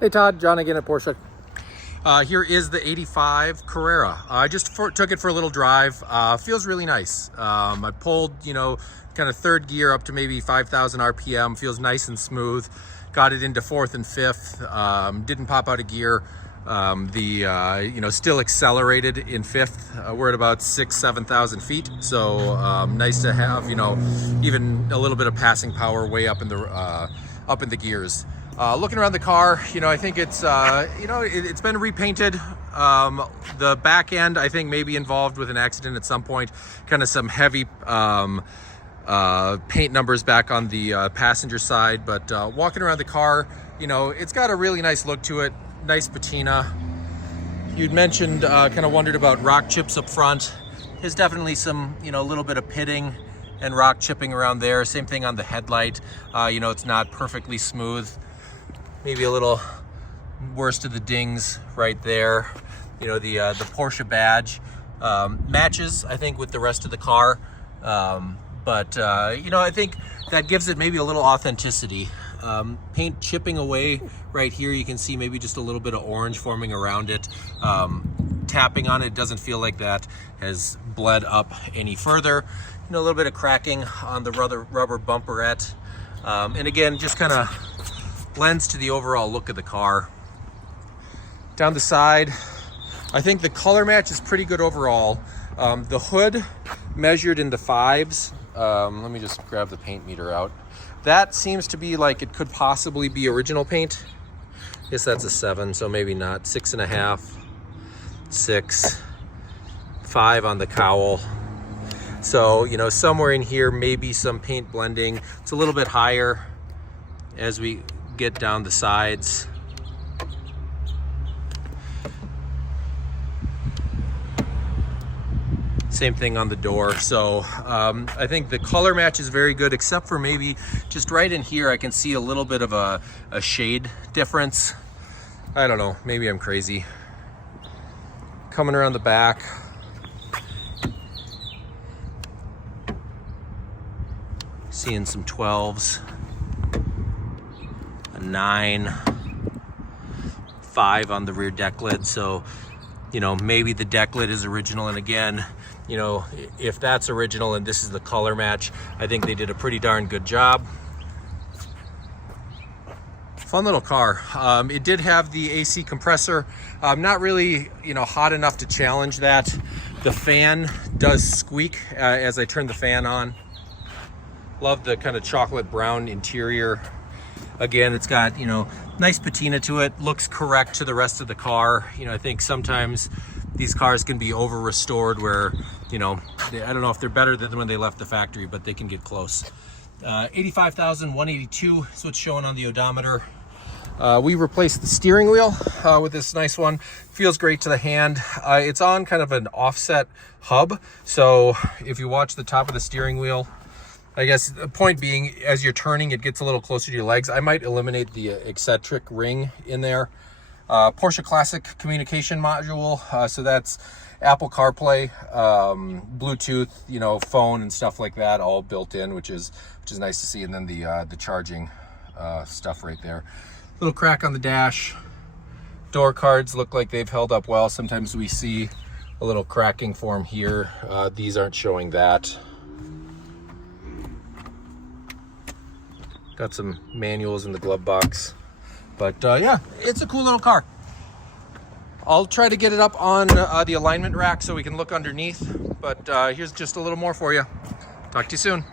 Hey Todd, John again at Porsche. Here is the 85 Carrera. I just took it for a little drive. Feels really nice. I pulled, kind of third gear up to maybe 5,000 RPM. Feels nice and smooth. Got it into fourth and fifth. Didn't pop out of gear. Still accelerated in fifth. We're at about 7,000 feet. So nice to have, even a little bit of passing power way up in the gears. Looking around the car, I think it's, it's been repainted. The back end, I think, may be involved with an accident at some point. Kind of some heavy paint numbers back on the passenger side. But walking around the car, it's got a really nice look to it. Nice patina. You'd mentioned, kind of wondered about rock chips up front. There's definitely some, a little bit of pitting and rock chipping around there. Same thing on the headlight. It's not perfectly smooth. Maybe a little worst of the dings right there. The Porsche badge matches, I think, with the rest of the car. I think that gives it maybe a little authenticity. Paint chipping away right here. You can see maybe just a little bit of orange forming around it. Tapping on it doesn't feel like that has bled up any further. A little bit of cracking on the rubber bumperette. And again, just kind of lends to the overall look of the car. Down the side, I think the color match is pretty good overall. The hood measured in the 5s. Let me just grab the paint meter out. That seems to be like it could possibly be original paint. I guess that's a 7, so maybe not. 6.5, 6, 5 on the cowl. So, somewhere in here, maybe some paint blending. It's a little bit higher as we get down the sides. Same thing on the door. So I think the color match is very good, except for maybe just right in here I can see a little bit of a shade difference. I don't know, maybe I'm crazy. Coming around the back, seeing some 12s, a 9, 5 on the rear deck lid. So, maybe the deck lid is original. And again, if that's original and this is the color match, I think they did a pretty darn good job. Fun little car. It did have the AC compressor. Not really, hot enough to challenge that. The fan does squeak as I turn the fan on. Love the kind of chocolate brown interior. Again, it's got, nice patina to it. Looks correct to the rest of the car. I think sometimes these cars can be over restored where, I don't know if they're better than when they left the factory, but they can get close. 85,182 is what's showing on the odometer. We replaced the steering wheel with this nice one. Feels great to the hand. It's on kind of an offset hub. So if you watch the top of the steering wheel, I guess the point being, as you're turning, it gets a little closer to your legs. I might eliminate the eccentric ring in there. Porsche Classic communication module. So that's Apple CarPlay, Bluetooth, phone and stuff like that, all built in, which is nice to see. And then the charging stuff right there. Little crack on the dash. Door cards look like they've held up well. Sometimes we see a little cracking form here. These aren't showing that. Got some manuals in the glove box. But yeah, it's a cool little car. I'll try to get it up on the alignment rack so we can look underneath. But here's just a little more for you. Talk to you soon.